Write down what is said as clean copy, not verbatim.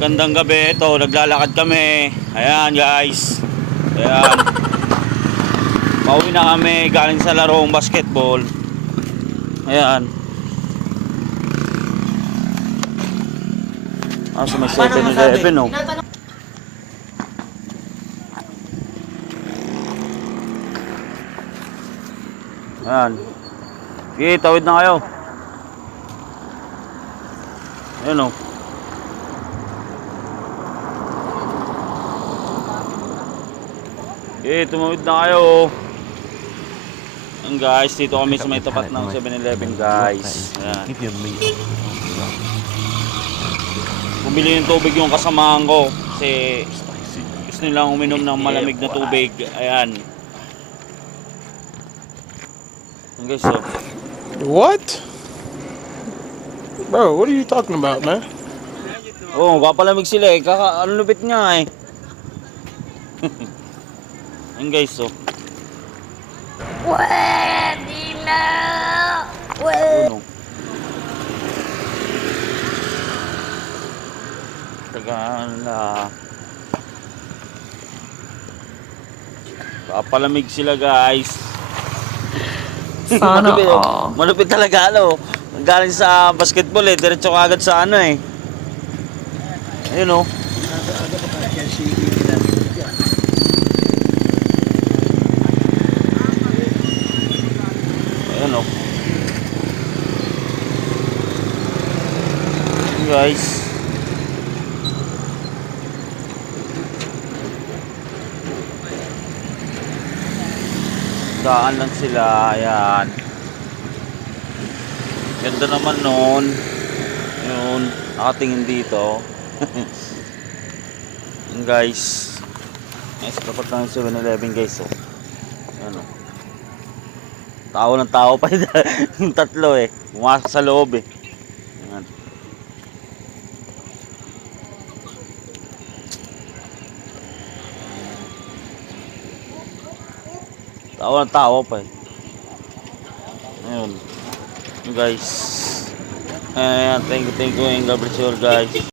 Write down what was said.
Magandang gabi. Ito, naglalakad kami. Ayan guys. Ayan. Pauwi na kami galing sa larong basketball. Ayan. Sa may 7-Eleven oh. Ayan. Sige, tawid na kayo. Ayan oh. Tumawid na kayo. Ayan guys, dito kami sa may tapat ng 7-Eleven guys. Ayan. Bumili ng tubig yung kasamahan ko kasi gusto nilang uminom ng malamig na tubig. Ayan. Ayan guys oh. What? Bro, what are you talking about, man? Oh, papalamig sila eh. Ano lupit nga eh. Ayan guys oh. Pwede na! Ano? Tagaan na. Papalamig sila guys. Sana malupit, all. malupit talaga ano. Galing sa basketball eh. Diretso agad sa ano eh. Ayun oh. Ayun oh. Ayun guys. Daan lang sila. Ayan. Ganda naman nun. Yun. Nakatingin dito. Yun guys. Nice. Dapat lang yung 7-Eleven guys. Oh. Ayan oh. Tao ng tao pa yung tatlo eh. Pumasok sa loob eh. Ayan. Tao ng tao pa eh. Ayun. Yun guys. Ayan. Thank you and God bless you all guys.